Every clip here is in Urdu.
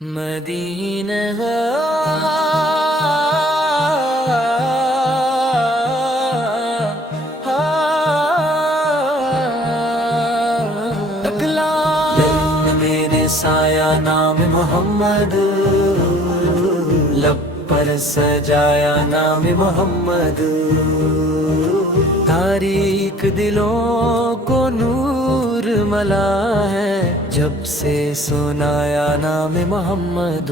مدینہ اگلا دل میرے سایہ نام محمد، لب پر سجایا نام محمد، تاریک دلوں کو نور ملا ہے جب سے سنایا نام محمد۔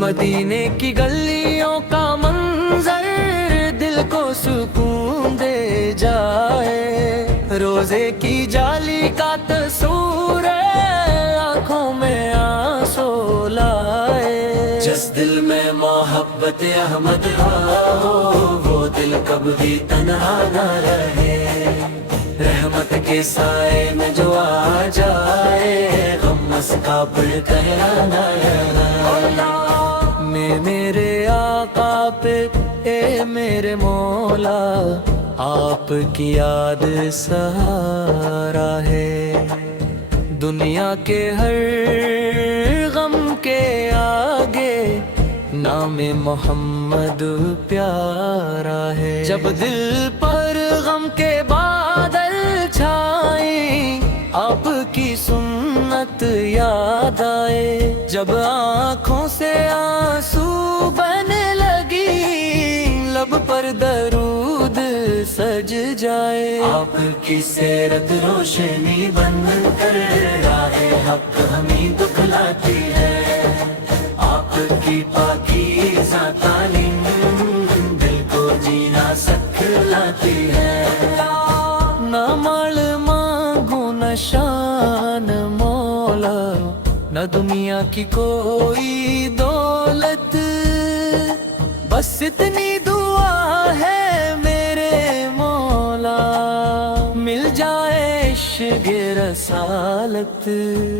مدینے کی گلیوں کا منظر دل کو سکون دے جائے، روزے کی جالی کا تصور آنکھوں میں آنسو لائے، جس دل میں محبت احمد ہو وہ دل کب بھی تنہا نہ رہے، رحمت کے سائے میں جو آ جائے غم مسکا پڑھ کر نہ رہے۔ میں میرے آقا پہ اے میرے مولا، آپ کی یاد سہارا ہے، دنیا کے ہر غم کے آگے نام محمد پیارا ہے۔ جب دل پر غم کے بادل چھائیں آپ کی سنت یاد آئے، جب آنکھوں سے آنسو بہنے لگی لب پر درود سج جائے، آپ کی سیرت روشنی بن کر راہ حق ہمیں دکھلاتی ہے، آپ کی پاکیزہ تعلیم دل کو جینا سکھلاتی ہے۔ نہ مال مانگوں نہ شان مولا، نہ دنیا کی کوئی دولت، بس اتنی دعا ہے میرے مولا، مل جائے عشق رسالت،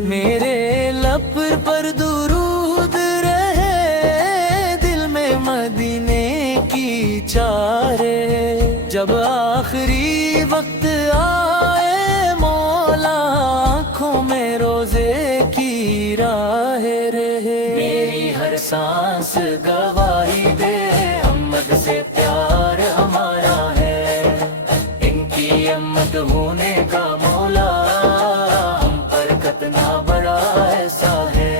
میرے لب پر درود رہے دل میں مدینے کی چارے، جب آخری وقت آئے مولا آنکھوں میں روزے کی راہ رہے، میری ہر سانس گواہی دے امت سے پیار ہمارا ہے، ان کی امت ہونے کا مولا ہم پر کتنا بڑا ایسا ہے۔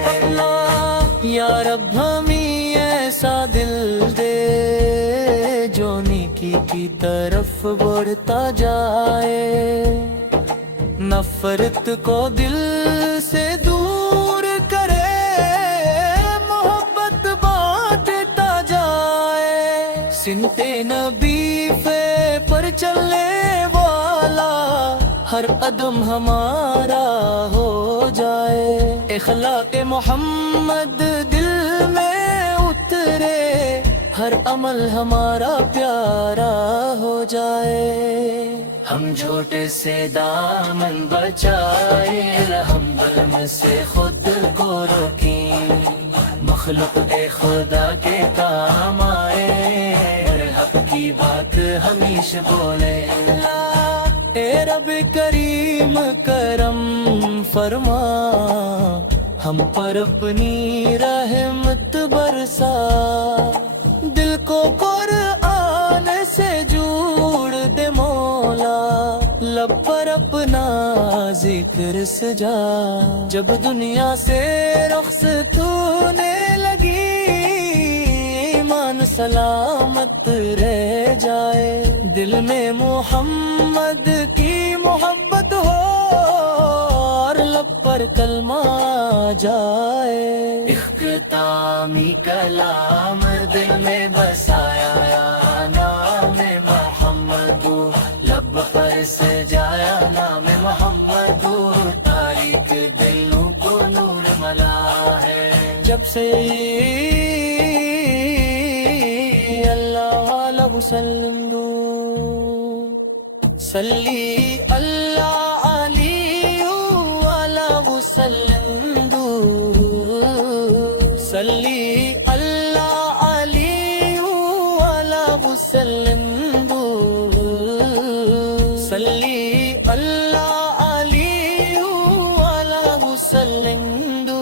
یا رب ہمیں ایسا دل دے جو نیکی کی طرف بڑھتا جائے، نفرت کو دل سے دور کرے، محبت بانٹتا جائے، سنتے نبی پر چلنے والا ہر قدم ہمارا ہو جائے، اخلاق محمد دل میں اترے، ہر عمل ہمارا پیارا ہو جائے، ہم جھوٹے سے دامن بچائے، رحم ظلم سے خود کو روکیں، مخلوق اے خدا کے کام آئے، اور حق کی بات ہمیشہ بولے۔ اے رب کریم کرم فرما، ہم پر اپنی رحمت برسا، دل کو قرآن سے جوڑ دے مولا، لب پر اپنا ذکر سجا، جب دنیا سے رخصت ہونے لگی ایمان سلامت رہ جائے، دل میں محمد کی محبت ہو اور لب پر کلمہ جائے، اختتامی کلام دل میں بسایا یا نام محمد، لب پر سجایا نام محمد، تاریک دلوں کو نور ملا ہے، جب سے اللہ علیہ وسلم دو صلی اللہ علیہ وسلم دو صلی اللہ علیہ وسلم دو صلی اللہ علیہ وسلم دو